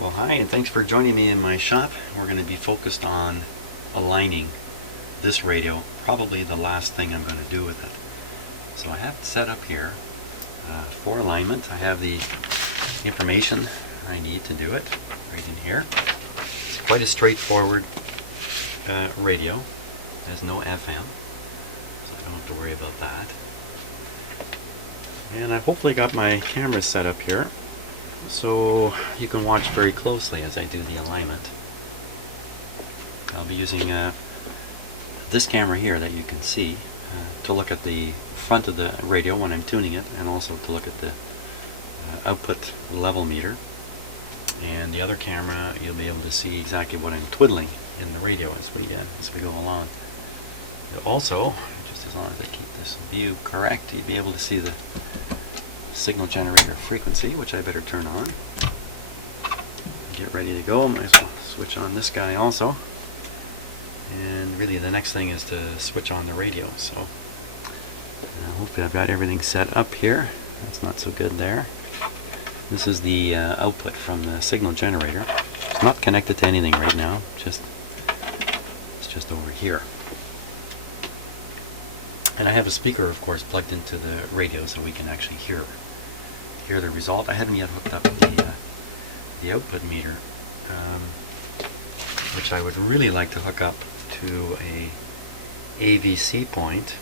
Well, hi, and thanks for joining me in my shop. We're going to be focused on aligning this radio, probably the last thing I'm going to do with it. So I have it set up here for alignment. I have the information I need to do it right in here. It's quite a straightforward radio. There's no FM, so I don't have to worry about that. And I've hopefully got my camera set up here, so you can watch very closely as I do the alignment. I'll be using this camera here that you can see to look at the front of the radio when I'm tuning it, and also to look at the output level meter. And the other camera, you'll be able to see exactly what I'm twiddling in the radio as we go along. Also, just as long as I keep this view correct, you'll be able to see the signal generator frequency, which I better turn on. Get ready to go. Might as well switch on this guy also. And really the next thing is to switch on the radio. So hopefully I've got everything set up here. That's not so good there. This is the output from the signal generator. It's not connected to anything right now. It's just over here. And I have a speaker, of course, plugged into the radio so we can actually hear the result. I haven't yet hooked up the output meter, which I would really like to hook up to a AVC point,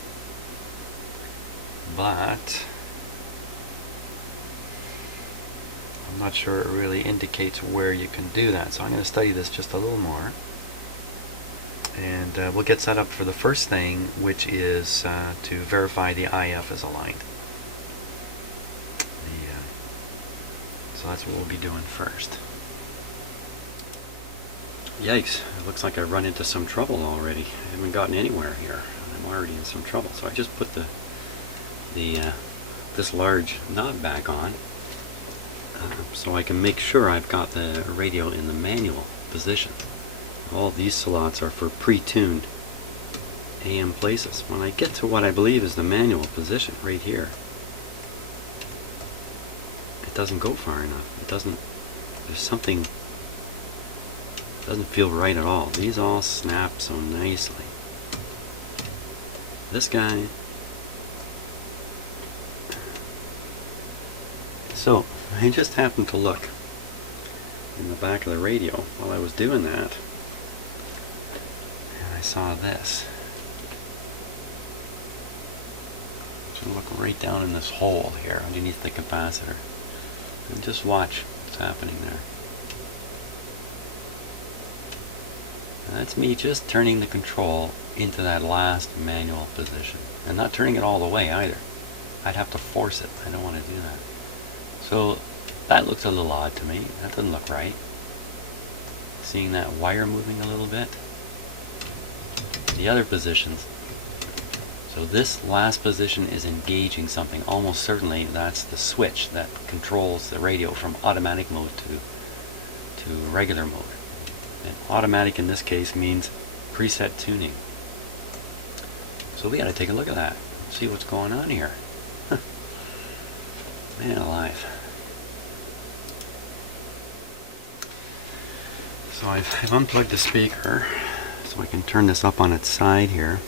but I'm not sure it really indicates where you can do that. So I'm going to study this just a little more. And we'll get set up for the first thing, which is to verify the IF is aligned. So that's what we'll be doing first. Yikes, it looks like I've run into some trouble already. I haven't gotten anywhere here. I'm already in some trouble. So I just put this large knob back on so I can make sure I've got the radio in the manual position. All these slots are for pre-tuned AM places. When I get to what I believe is the manual position right here, it doesn't go far enough. There's something, doesn't feel right at all. These all snap so nicely. This guy. So I just happened to look in the back of the radio while I was doing that. I saw this. So look right down in this hole here underneath the capacitor and just watch what's happening there. And that's me just turning the control into that last manual position, and not turning it all the way either. I'd have to force it. I don't want to do that. So that looks a little odd to me. That doesn't look right. Seeing that wire moving a little bit. The other positions. So this last position is engaging something. Almost certainly that's the switch that controls the radio from automatic mode to regular mode. And automatic in this case means preset tuning. So we got to take a look at that. See what's going on here. Man alive. So I've unplugged the speaker. So I can turn this up on its side here.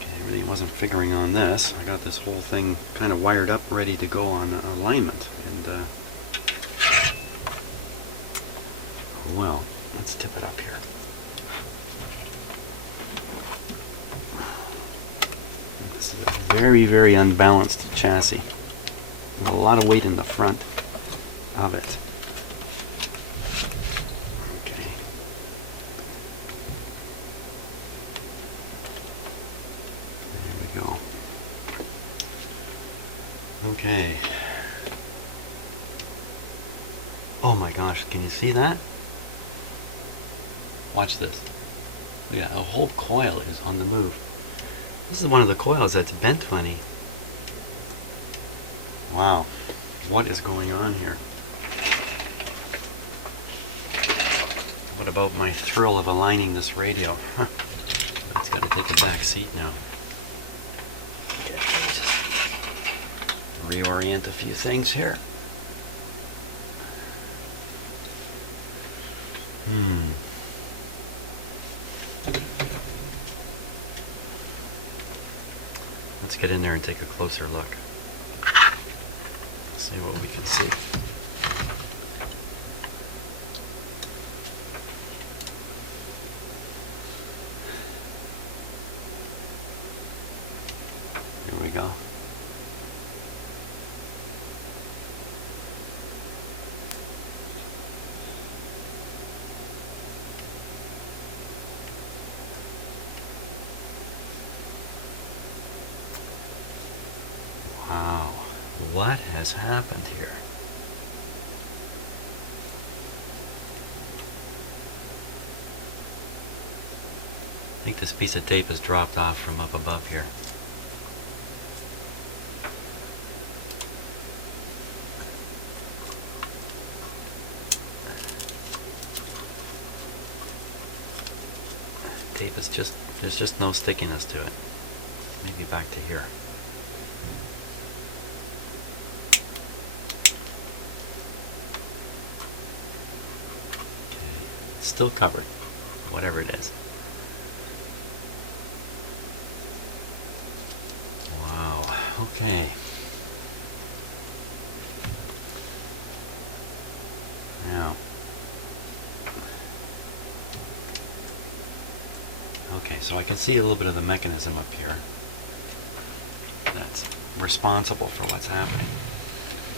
Okay, everything wasn't figuring on this. I got this whole thing kind of wired up, ready to go on alignment. And well, let's tip it up here. This is a very, very unbalanced chassis. With a lot of weight in the front of it. Okay. Oh my gosh, can you see that? Watch this. Look at that, a whole coil is on the move. This is one of the coils that's bent funny. Wow, what is going on here? What about my thrill of aligning this radio? It's got to take a back seat now. Reorient a few things here. Let's get in there and take a closer look. See what we can see. Here we go. Wow, what has happened here? I think this piece of tape has dropped off from up above here. Tape is just, there's just no stickiness to it. Maybe back to here. Still covered, whatever it is. Wow, okay. Now, okay, so I can see a little bit of the mechanism up here that's responsible for what's happening.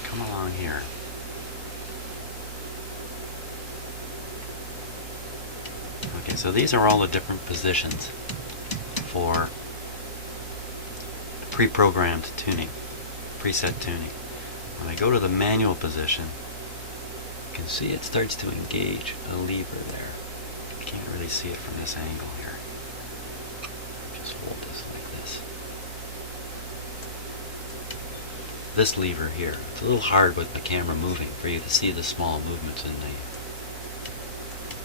Come along here. Okay, so these are all the different positions for pre-programmed tuning, preset tuning. When I go to the manual position, you can see it starts to engage a lever there. You can't really see it from this angle here. Just hold this like this. This lever here, it's a little hard with the camera moving for you to see the small movements in the.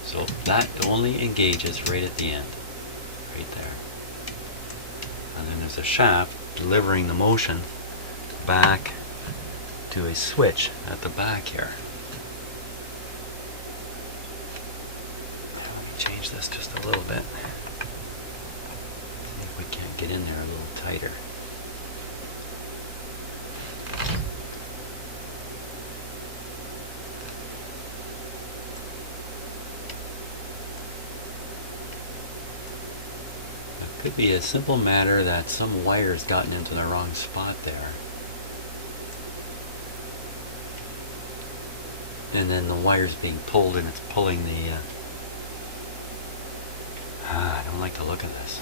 So that only engages right at the end, right there. And then there's a shaft delivering the motion back to a switch at the back here. Let me change this just a little bit. See if we can't get in there a little tighter. Could be a simple matter that some wire's gotten into the wrong spot there. And then the wire's being pulled and it's pulling the... I don't like the look of this.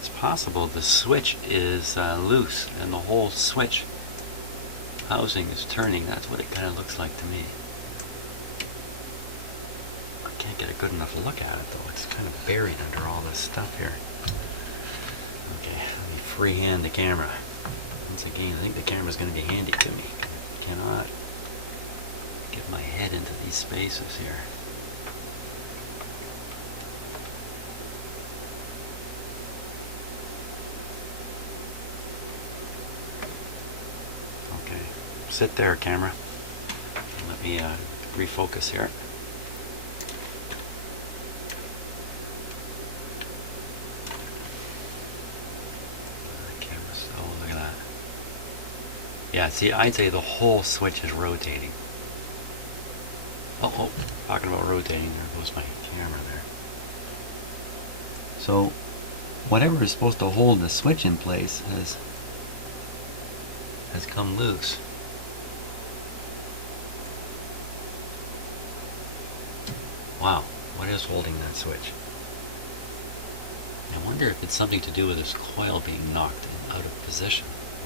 It's possible the switch is loose and the whole switch housing is turning. That's what it kind of looks like to me. I can't get a good enough look at it though. It's kind of buried under all this stuff here. Okay, let me freehand the camera. Once again, I think the camera's going to be handy to me. I cannot get my head into these spaces here. Sit there, camera. Let me refocus here. Camera's, oh, look at that. Yeah, see, I'd say the whole switch is rotating. Oh, talking about rotating, there goes my camera there. So, whatever is supposed to hold the switch in place has come loose. Wow, what is holding that switch? I wonder if it's something to do with this coil being knocked out of position,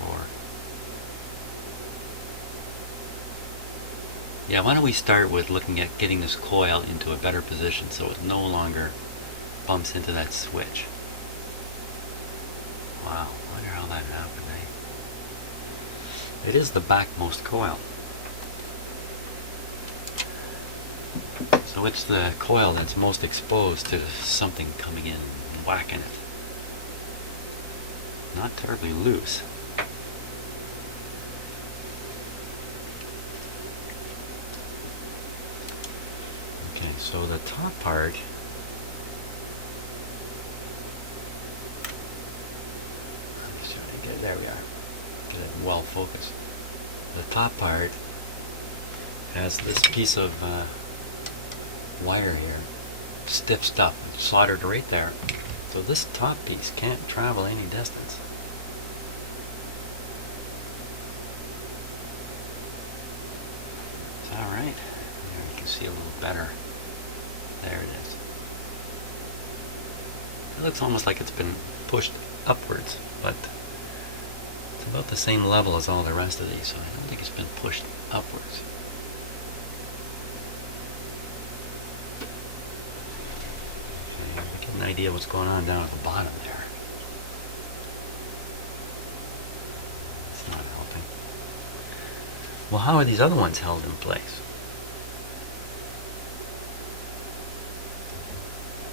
or... Yeah, why don't we start with looking at getting this coil into a better position so it no longer bumps into that switch. Wow, I wonder how that happened, eh? It is the backmost coil. So it's the coil that's most exposed to something coming in and whacking it. Not terribly loose. Okay, so the top part, there we are, get it well focused. The top part has this piece of wire here, stiff stuff, soldered right there. So this top piece can't travel any distance. Is that right? There you can see a little better. There it is. It looks almost like it's been pushed upwards, but it's about the same level as all the rest of these, so I don't think it's been pushed upwards. So you get an idea what's going on down at the bottom there. It's not helping. Well, how are these other ones held in place?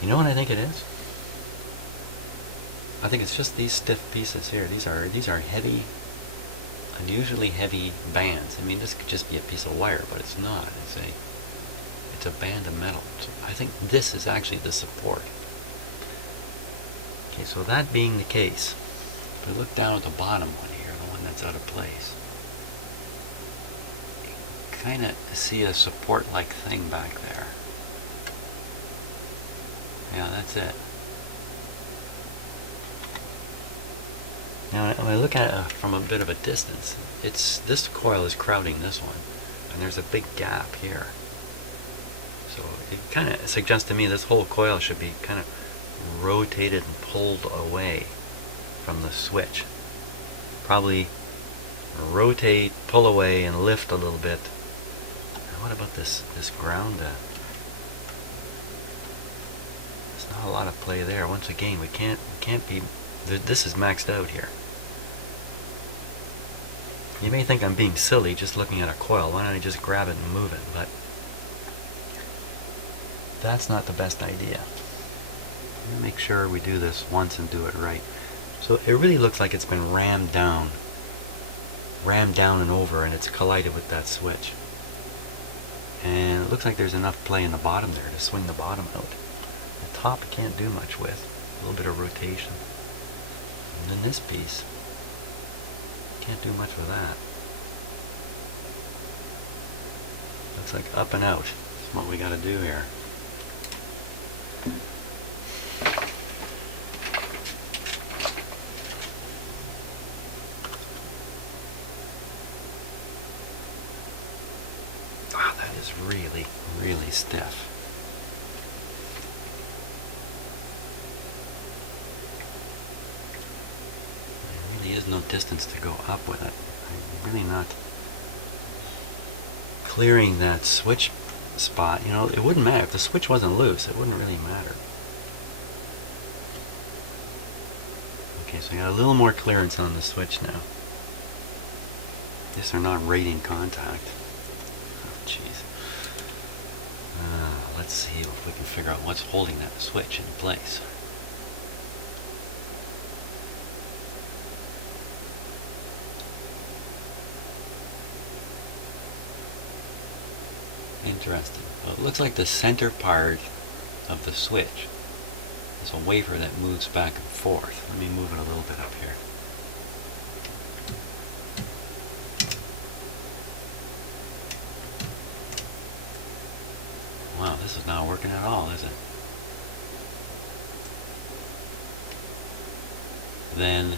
You know what I think it is? I think it's just these stiff pieces here. These are heavy, unusually heavy bands. I mean, this could just be a piece of wire, but it's not. It's a band of metal. So I think this is actually the support. Okay, so that being the case, if we look down at the bottom one here, the one that's out of place, you kind of see a support-like thing back there. Yeah, that's it. Now, when I look at it from a bit of a distance, this coil is crowding this one, and there's a big gap here. So it kind of suggests to me this whole coil should be kind of rotated and pulled away from the switch. Probably rotate, pull away, and lift a little bit. Now, what about this ground? There's not a lot of play there. Once again, we can't be. This is maxed out here. You may think I'm being silly just looking at a coil. Why don't I just grab it and move it? But that's not the best idea. Let me make sure we do this once and do it right. So it really looks like it's been rammed down and over, and it's collided with that switch. And it looks like there's enough play in the bottom there to swing the bottom out. The top I can't do much with. A little bit of rotation. And then this piece, can't do much with that. Looks like up and out. That's what we got to do here. Wow, that is really, really stiff. There is no distance to go up with it. I'm really not clearing that switch spot. You know, it wouldn't matter. If the switch wasn't loose, it wouldn't really matter. Okay, so I got a little more clearance on the switch now. These are not right in contact. Oh, jeez. Let's see if we can figure out what's holding that switch in place. Interesting. Well, it looks like the center part of the switch is a wafer that moves back and forth. Let me move it a little bit up here. Wow, this is not working at all, is it? Then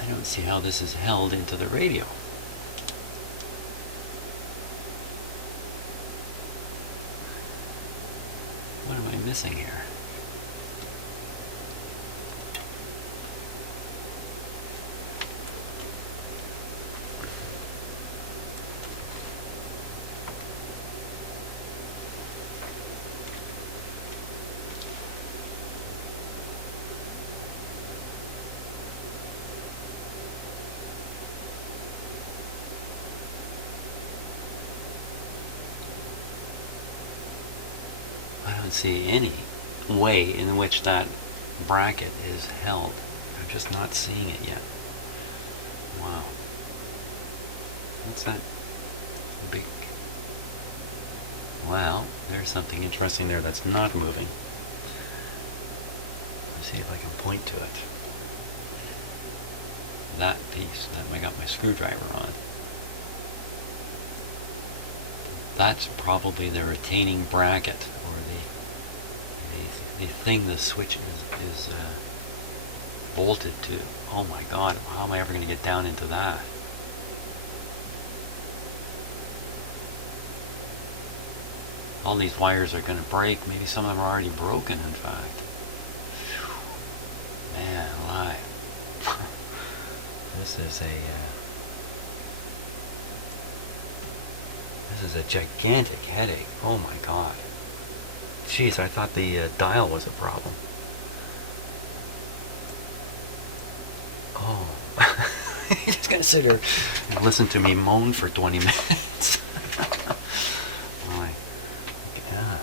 I don't see how this is held into the radio. What am I missing here? can't see any way in which that bracket is held. I'm just not seeing it yet. Wow. What's that big? Well, there's something interesting there that's not moving. Let's see if I can point to it. That piece that I got my screwdriver on. That's probably the retaining bracket, or the thing the switch is bolted to. Oh my God, how am I ever going to get down into that? All these wires are going to break. Maybe some of them are already broken, in fact. Whew. Man alive. This is a gigantic headache. Oh my God. Jeez, I thought the dial was a problem. Oh. You're just going to sit here and listen to me moan for 20 minutes. My. Yeah.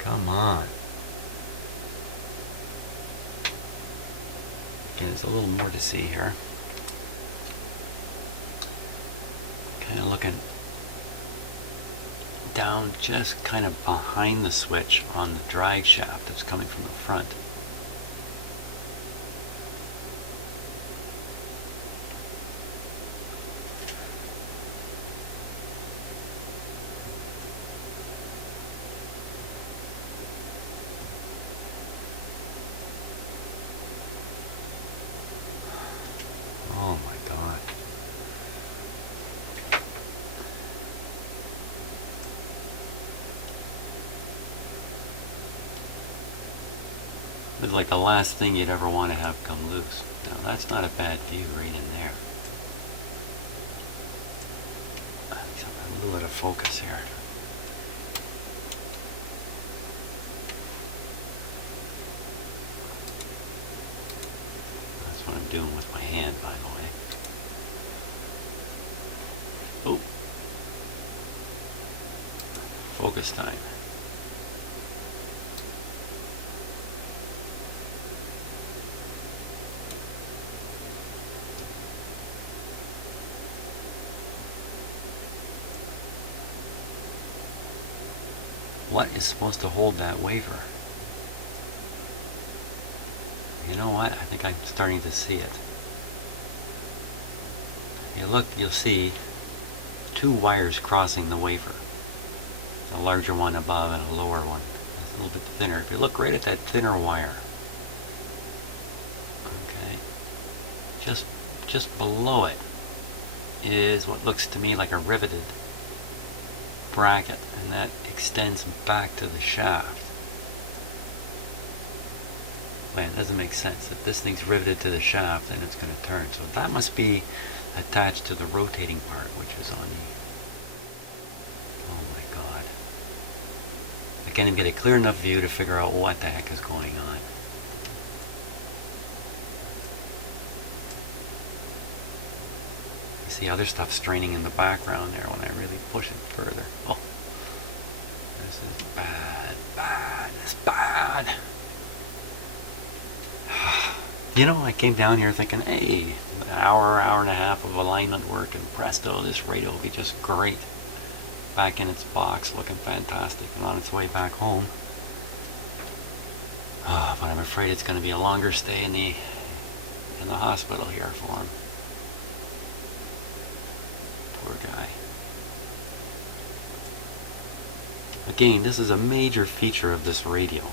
Come on. Okay, there's a little more to see here. Kind of looking down just kind of behind the switch on the drag shaft that's coming from the front. Oh my God. It's like the last thing you'd ever want to have come loose. Now that's not a bad view right in there. A little bit of focus here. That's what I'm doing with my hand, by the way. Oh. Focus time. What is supposed to hold that wafer? You know what? I think I'm starting to see it. You look, you'll see two wires crossing the wafer. A larger one above and a lower one. It's a little bit thinner. If you look right at that thinner wire, okay, just below it is what looks to me like a riveted bracket, and that extends back to the shaft. Man, it doesn't make sense. If this thing's riveted to the shaft, then it's going to turn. So that must be attached to the rotating part, which is on the... Oh my God. I can't even get a clear enough view to figure out what the heck is going on. You see other stuff straining in the background there when I really push it further. Oh, this is bad, bad, it's bad. You know, I came down here thinking, hey, an hour and a half of alignment work, and presto, this radio will be just great. Back in its box, looking fantastic, and on its way back home. Oh, but I'm afraid it's going to be a longer stay in the hospital here for him. Poor guy. Again, this is a major feature of this radio.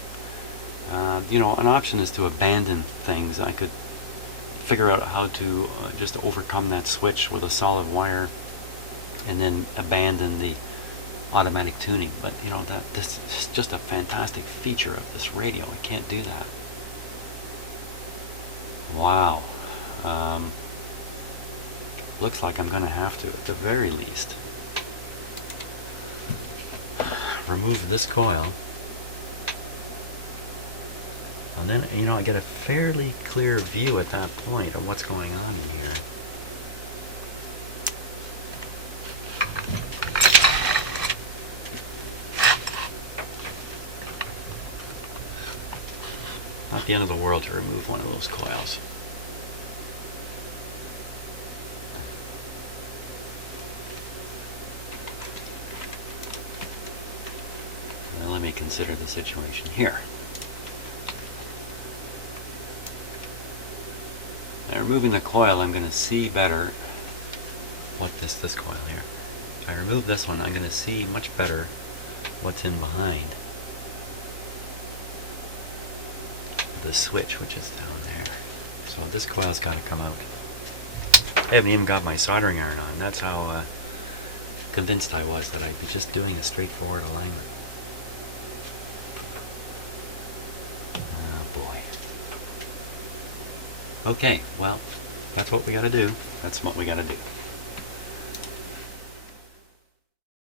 You know, an option is to abandon things. I could figure out how to just overcome that switch with a solid wire and then abandon the automatic tuning. But you know, this is just a fantastic feature of this radio. I can't do that. Wow. Looks like I'm going to have to, at the very least, remove this coil. And then, you know, I get a fairly clear view at that point of what's going on in here. the end of the world to remove one of those coils. Now let me consider the situation here. By removing the coil, I'm going to see better what this coil here. If I remove this one, I'm going to see much better what's in behind the switch, which is down there. So this coil's got to come out. I haven't even got my soldering iron on. That's how convinced I was that I'd be just doing a straightforward alignment. Oh boy. Okay, well, that's what we got to do. That's what we got to do.